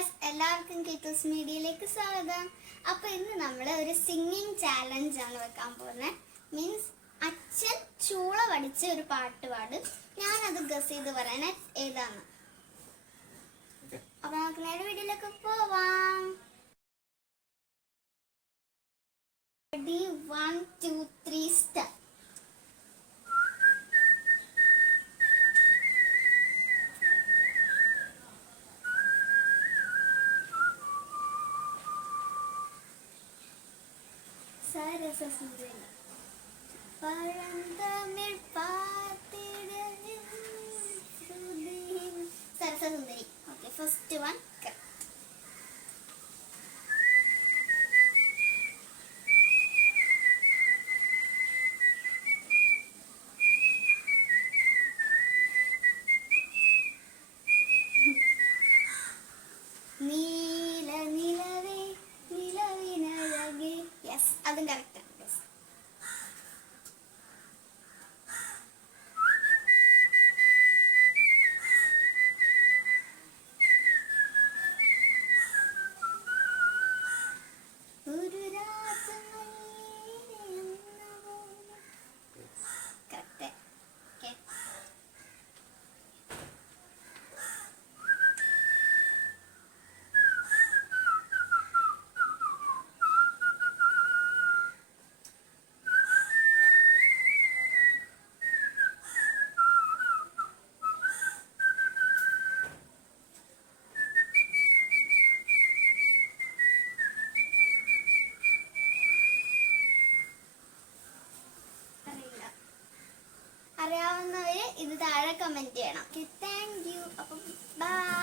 Guys, എല്ലാവർക്കും കിറ്റൂസ് മീഡിയയിലേക്ക് സ്വാഗതം. അപ്പോൾ ഇന്ന് നമ്മൾ ഒരു സിംഗിങ് ചാലഞ്ച് ആണ് വെക്കാൻ പോകുന്നത്. മീൻസ് അച്ഛൻ ചൂള പഠിച്ച ഒരു പാട്ട് പാടും, ഞാനത് ഗസ് ചെയ്ത് പറയാൻ ഏതാണ്. അപ്പോൾ നമുക്ക് നേരെ വീഡിയോയിലേക്ക് പോവാം. 1 2 3 സ്റ്റാർട്ട്. സരസസുന്ദരി പഴന്തമിഴ് പാട്ടിടയും സരസസുന്ദരി. ഓക്കെ, ഫസ്റ്റ് വൺ നീല നിലവേ നിലവിനഴകേ. യെസ്, അതും കറക്റ്റ്. അറിയാവുന്നവര് ഇത് താഴെ കമന്റ് ചെയ്യണം. Thank you. അപ്പം ബൈ.